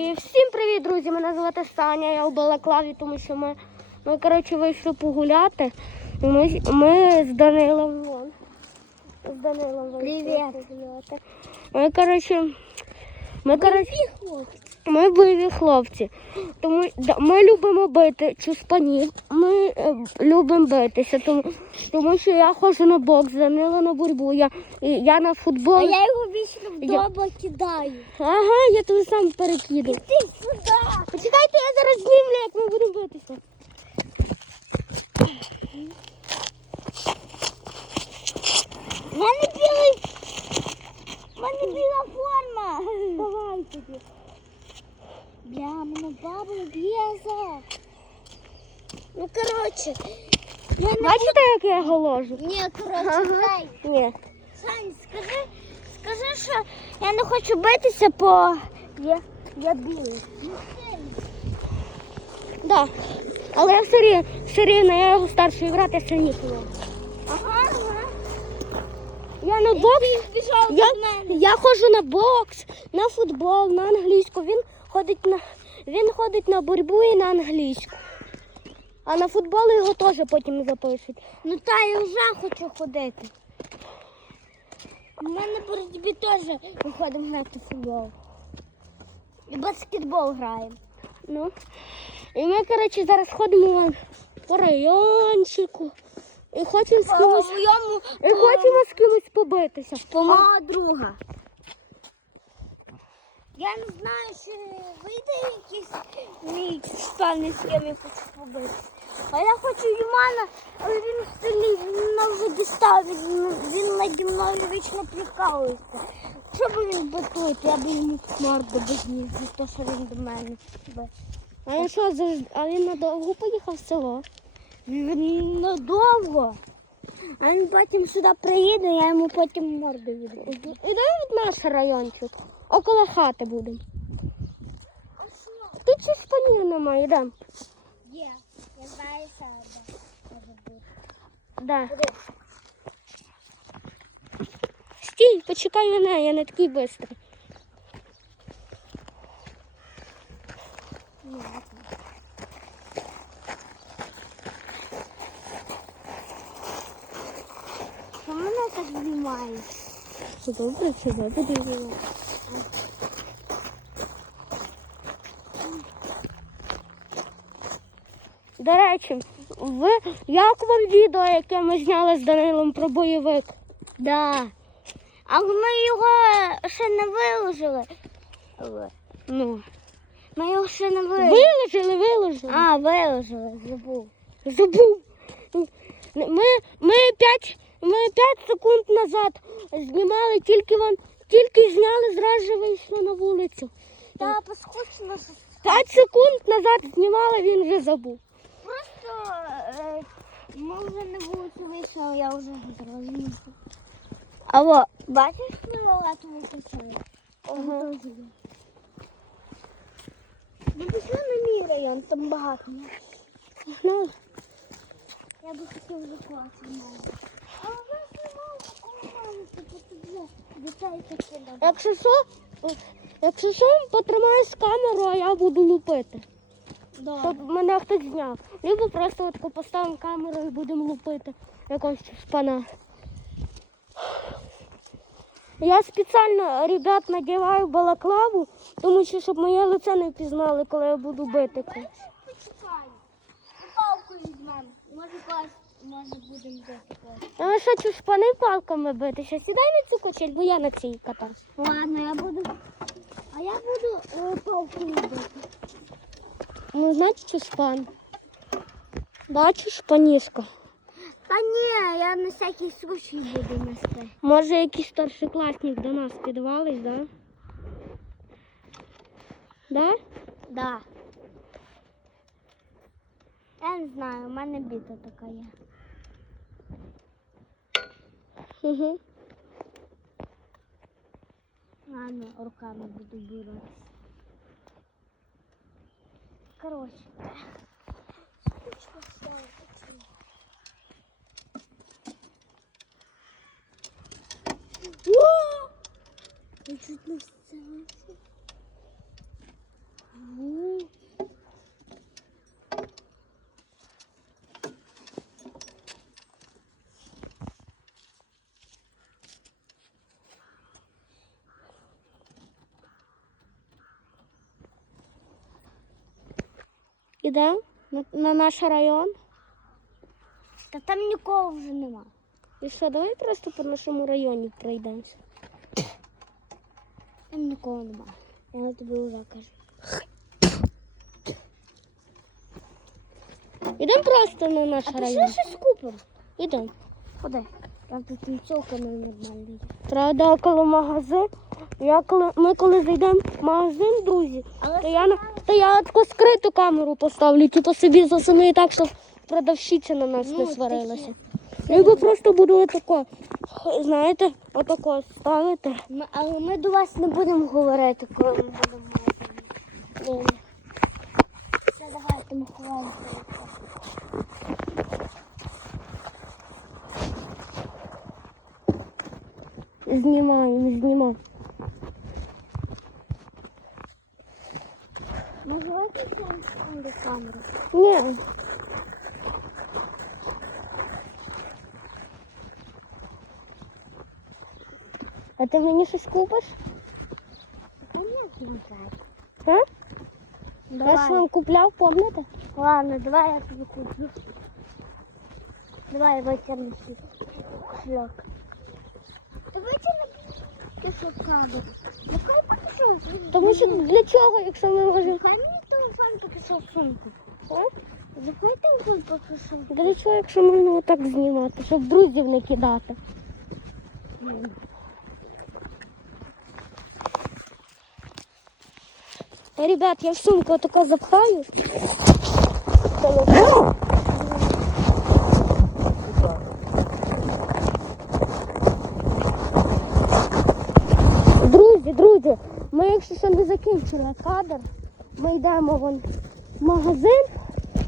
І всім привіт, друзі! Мене звати Саня, я в Балаклаві, тому що ми, ми коротше, вийшли погуляти. І Ми, ми з Данилом вон. З Данилом вийшли Привіт. погуляти. Ми, коротше, ми, коротше, ми бойові хлопці. Тому да, ми любимо бити чуспанів. Ми е, любимо битися, тому, тому що я ходжу на бокс, Данила на боротьбу, я, і я на футбол. А я його вічно Я- вдома кидаю. Ага, я тобі сам перекидаю. Ти сюди. Почекайте, я зараз знімлю, як ми будемо битися. У мене білий. У мене біла форма. Давай тоді. Бля, мене баба б'єза. Ну, коротше. Я не... Бачите, як я голожу? Ні, коротше, Ага. дай. Ні. Сань, скажи, скажи, що я не хочу битися, бо я, я білий. Да. Але я все рівно, все рівно, я його старший брат, я сильніший. Ага, ага. Я на бокс. Я, я ходжу на бокс, на футбол, на англійську. Він ходить на він ходить на боротьбу і на англійську. А на футбол його теж потім запишуть. Ну та я вже хочу ходити. У мене боротьбі теж виходимо грати в футбол. І баскетбол граємо. Ну. І ми, коротше, зараз ходимо по райончику. І хочемо з кимось, і хочемо з кимось побитися. по мого друга. Я не знаю, чи вийде якийсь мій спальний з ким я хочу побитися. А я хочу Юмана, але він сильний, він мене вже дістав, він, він наді мною вічно прикалується. Що би він битує, я б йому морду без ніг, за те, що він до мене. А він що завжди? А він надовго поїхав в село? Він надовго. А він потім сюди приїде, я йому потім морду відбуду. Іде від наш райончик. Около хати будемо. Тут ще спанів немає, йдемо. Є, я знаю, що може бути. Да. Стій, почекай мене, я не такий бистрий. Що мене так знімає? Все добре, все добре. дивіться. До речі, ви як вам відео, яке ми зняли з Данилом про бойовик? Да. Але ми його ще не виложили. Ну, Ми його ще не виложили. виложили, виложили. А, виложили, забув. Забув. Ми, ми, 5, ми 5 секунд назад знімали, тільки вон, тільки зняли, зразу же вийшли на вулицю. Та поскучно. що 5 секунд назад знімали, він вже забув. Просто е, ми вже не вулицю вийшли, я вже зрозумів. Алло, бачиш, ми лету виключили? Ага. Ну пішли на мій район, там багато. є. Ну, Я би хотів закласти маю. Але в нас немає такого маю, типу тут вже дітей такі добре. Якщо що, якщо що, потримаєш камеру, а я буду лупити. Щоб мене хтось зняв. Либо просто от поставимо камеру і будемо лупити якогось шпана. Я спеціально ребят надіваю балаклаву, тому що щоб моє лице не впізнали, коли я буду бити. Почекай. Палку візьмемо. Може може будемо бити. А ви що чи шпани палками битися? Сідай на цю качель, бо я на цій катаюсь. Ладно, я буду. А я буду е, палкою бити. Ну, значить, шпан. Бачу шпанішка. Та ні, я на всякий случай буду нести. Може, якийсь старшокласник до нас підвалить, да? Да? Да. Я не знаю, у мене біта така є. Ладно, руками буду боротися. Коротше. Скучно стало. Я чуть не встала. Ідемо на, на наш район. Та там нікого вже нема. І що, давай просто по нашому районі пройдемося. Там нікого нема. Я тобі вже кажу. Ідемо просто на наш А ти район. що щось купив? Ідемо. Куди? Там тут тімцовка нормальна. Правда, коли магазин. Я коли, ми коли зайдемо в магазин, друзі, Але то я, на- то я таку скриту камеру поставлю, типу собі засуную так, щоб продавщиця на нас Ну, не сварилася. Я би просто буду отако, знаєте, отако ставити. Ми, але ми до вас не будемо говорити, коли ми будемо магазині. Все, давайте ми ховаємося. Знімаємо, знімаємо. Називайте сам до камери. Ні. А ти мені щось купиш? Понятно, так. А? Я ж Давай. вам купляв, пам'ятаєте? Ладно, давай я тобі куплю. Давай витягни свій шльок. Тому що для чого, якщо ми можемо. Хай мені телефон покажу сумку. Захай телефон покажу. Для чого, якщо можна отак знімати, щоб друзів не кидати. Ребят, я в сумку отако запхаю. Телефон. Друзі, ми якщо ще не закінчили кадр, ми йдемо вон в магазин.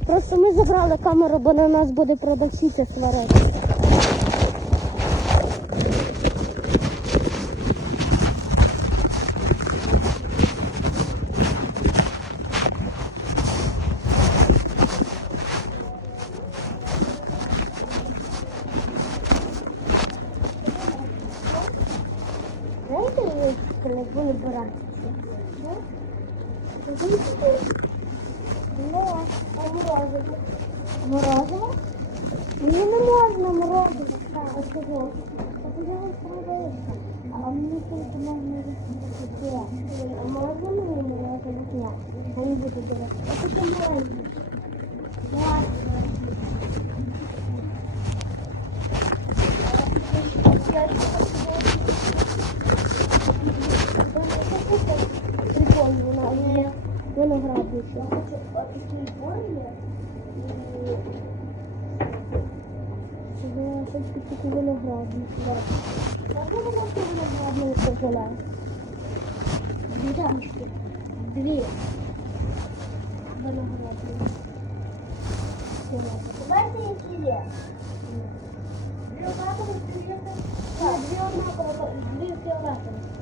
Просто ми забрали камеру, бо на нас буде продавчиця сварити. Морозиво? Мені не можна морозиво. А чого? Та я вам продається. А мені тільки можна розповісти. А можна мені морозиво? Ні. Я не буду брати. А таке морозиво. Прикольно, вона виноградниця. Це Можна вона виноградниця взяла? Дві дамочки. Дві. Виноградниці. Давайте які є. Дві однакові, дві однакові, дві фіолетові.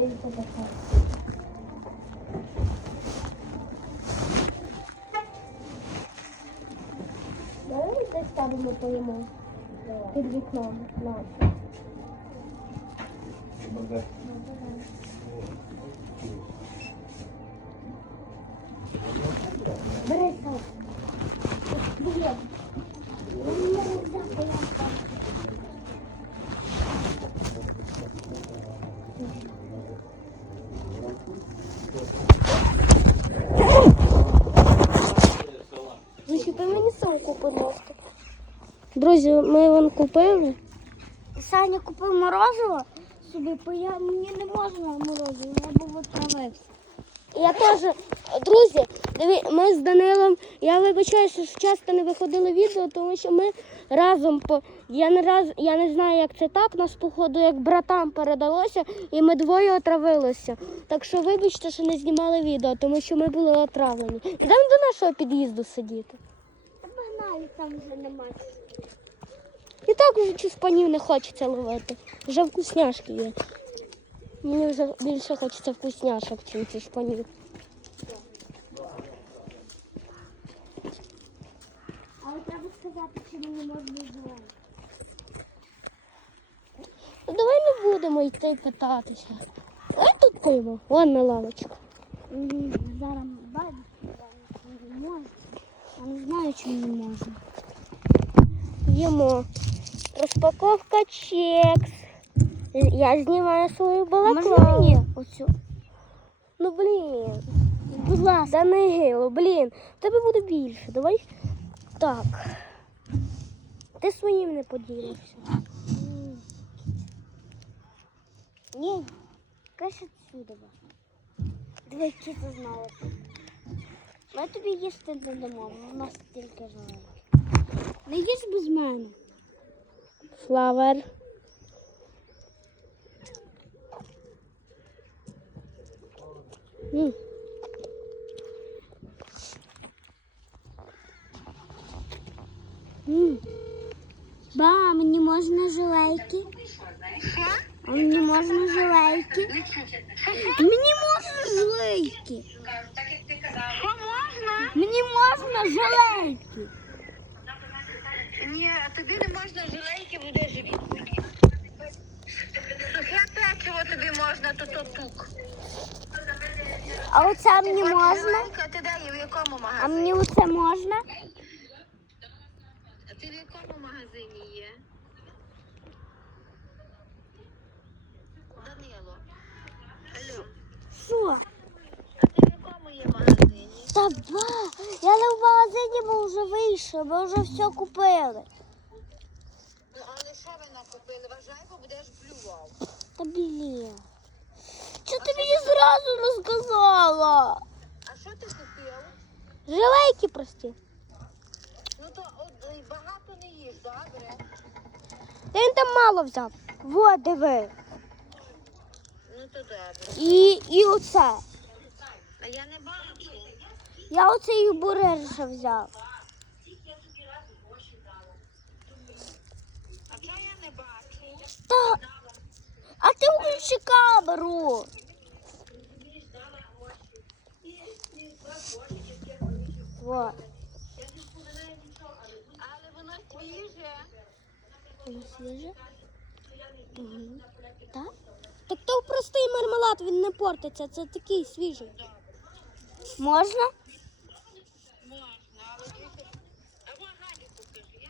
desde toda a casa. Onde estava o meu Pokémon? Perdicom, não. Peraí, só. Obrigado. Друзі, ми вон купили. Саня купив морозиво собі, бо я, мені не можна морозиво, я був отравився. Я теж, друзі, диві, ми з Данилом, я вибачаюся, що часто не виходили відео, тому що ми разом по. Я не раз, я не знаю, як це так. Нас, походу, як братам передалося, і ми двоє отравилися. Так що вибачте, що не знімали відео, тому що ми були отравлені. Йдемо до нашого під'їзду сидіти. Та погнали, там вже немає. І так вже чуспанів не хочеться ловити. Вже вкусняшки є. Мені вже більше хочеться вкусняшок, ніж чуспанів. Але треба сказати, чи мені можна зелений. Ну, давай не будемо йти питатися. Давай тут пиво. Вон на лавочку. Зараз бабі не можна. Я не знаю, чи не можна. Їмо. Розпаковка чекс. Я знімаю свою балаклаву. оцю? Ну блін. Будь ласка. Данило, блін, тебе буде більше. Давай так. Ти своїм не поділився. Ні, краще отсюда. Диви, які це знали. Ми тобі їсти не дамо, у нас тільки жаль. Не їж без мене. Флавер. М. М. Ба, мені можна жилейки? А мені можна жилейки? Мені можна жилейки. Що можна? Мені можна жилейки. Тобі не можна жилейки, буде живіт. Сухе печиво тобі можна, то то тук. А оце мені можна? жилейка, ти де є, в якому А магазині? мені оце можна? А ти в якому магазині є? Данило. Алло. Що? А ти в якому є магазині? Та ба, я не в магазині, бо вже вийшли, ми вже все купили. Ну, але що ви накупили? Вважай, бо будеш блював. Блін. Ти мені зразу не сказала? А що ти купив? Жилейки прості. Ну то от, е, багато не їж, добре? Та він там мало взяв. Во, диви. Ну то добре. І, і оце. А я не бачу. Я оцей бурger взяв. А чого я не бачу? Та, а ти включи камеру. Во. Але воно свіже. Воно свіже? Угу. Так? Так то простий мармелад, він не портиться, це такий свіжий. Можна? Можна, але дивіться. А ви Галі покажи, я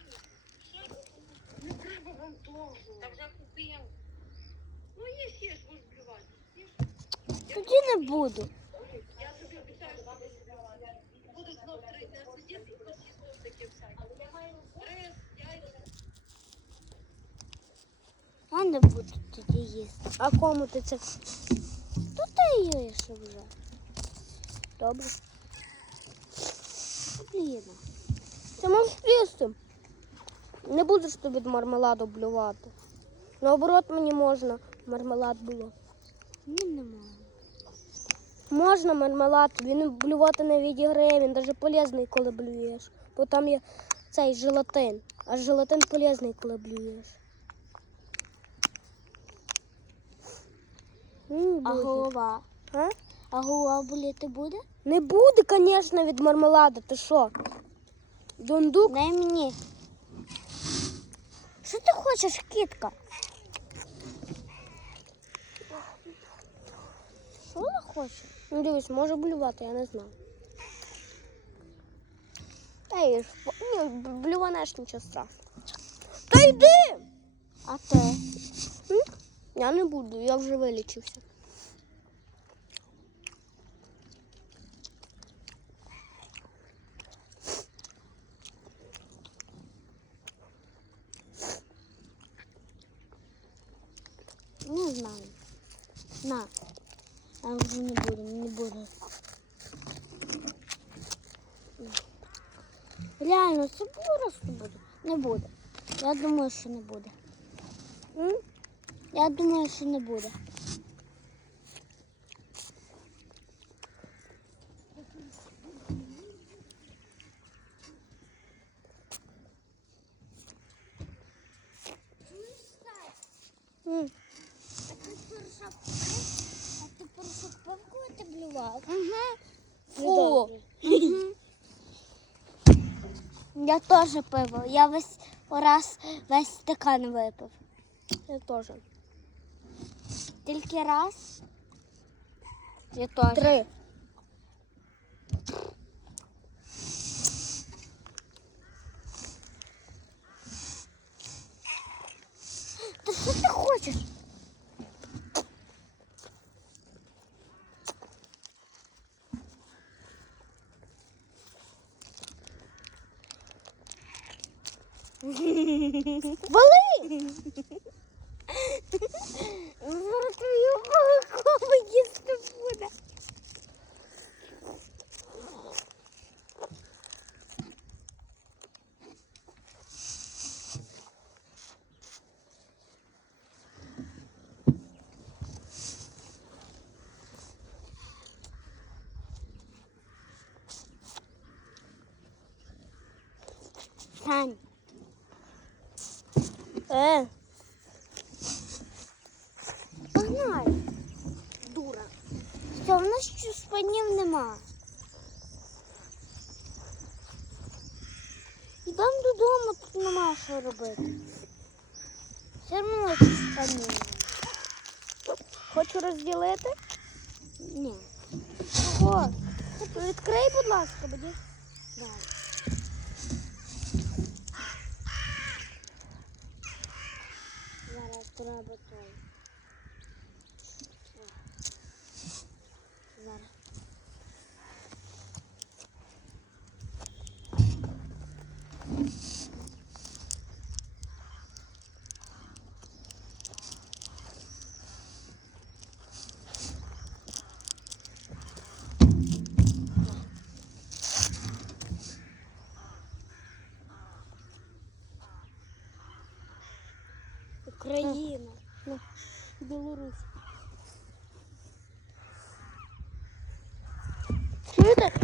не Не треба вам того. Та вже купив. Ну є ще ж ви блювати. Тоді не буду. Я тобі обіцяю, що буду знов три дня сидіти і потім знов таке всяке. Рис, яйця. Я не буду тоді їсти. А кому ти це? То ти їш вже. Добре. Блін. Ти можеш їсти. Не будеш тобі мармеладу блювати. Наоборот, мені можна. Мармелад було. Мені немає. Можна мармелад, він блювати не відіграє, він навіть полезний, коли блюєш. Бо там є цей желатин. А желатин полезний, коли блюєш. А голова? А? А голова боліти буде? Не буде, звісно, від мармеладу. Ти що? Дундук? Дай мені. Що ти хочеш, кітка? Що вона хоче? Ну дивись, може блювати, я не знаю. Та їж, ні, блюванеш нічого страшного. Та йди! А ти? Я не буду, я вже вилічився. Не знаю. На. А вже не буду, не буду. Реально, це просто буде. Не буде. Я думаю, що не буде. М? Я думаю, що не буде. М. А ти блював? Угу. ти Угу. Я теж пиво. Я весь раз весь стакан випив. я теж. Тільки раз. Я теж. Три. Та що ти хочеш? Вали! Зараз твою молоко їсти буде. Сань, Е, погнали. Дура. Все, в нас ще спанів нема. Йдемо додому, тут нема що робити. Все одно спанів нема. хочу розділити. Ні. Чого? Відкрий, будь ласка, буде. Да. Зараз треба той. Україна. Білорусь. Чуєте?